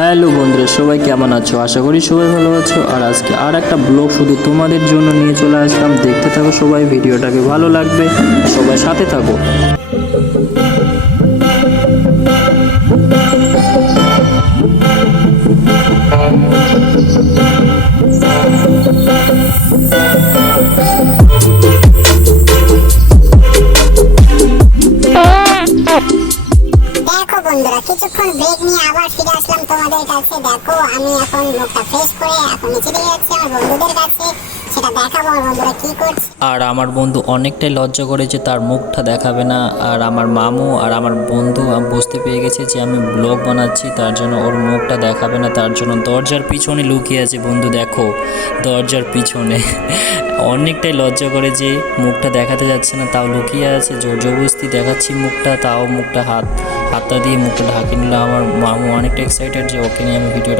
Hello বন্ধুরা, সবাই কেমন আছো? আশা করি সবাই ভালো আছো। আর আজকে আর একটা ব্লগ শুধু তোমাদের জন্য নিয়ে চলে আসলাম। দেখতে থাকো সবাই, ভিডিওটাকে ভালো লাগবে, সবাই সাথে থাকো। দেখো বন্ধুরা, কিছুক্ষণ ব্রেক নিয়ে আবার ফিরে আসলাম তোমাদের কাছে। দেখো আমি এখন মুখটা ফ্রেশ করে এখন নিচে দিয়ে যাচ্ছি আমার বন্ধুদের কাছে, সেটা দেখাবো আমার বন্ধুরা কি করছে। আর আমার বন্ধু অনেকটাই লজ্জা করেছে, তার মুখটা দেখাবে না। আর আমার মামু আর আমার বন্ধু বুঝতে পেরে গেছে যে আমি ব্লগ বানাচ্ছি, তার জন্য ওর মুখটা দেখাবে না। তার জন্য দরজার পিছনে লুকিয়ে আছে। বন্ধু দেখো, দরজার পিছনে অনেকটাই লজ্জা করে যে মুখটা দেখাতে যাচ্ছে না, তাও লুকিয়ে আছে। জোর জবরদস্তি দেখাচ্ছি মুখটা, তাও মুখটা হাতটা দিয়ে মুখটা ঢাকিয়ে নিল। আমার মামু অনেকটা এক্সাইটেড যে ওকে নিয়ে আমি ভিডিওটা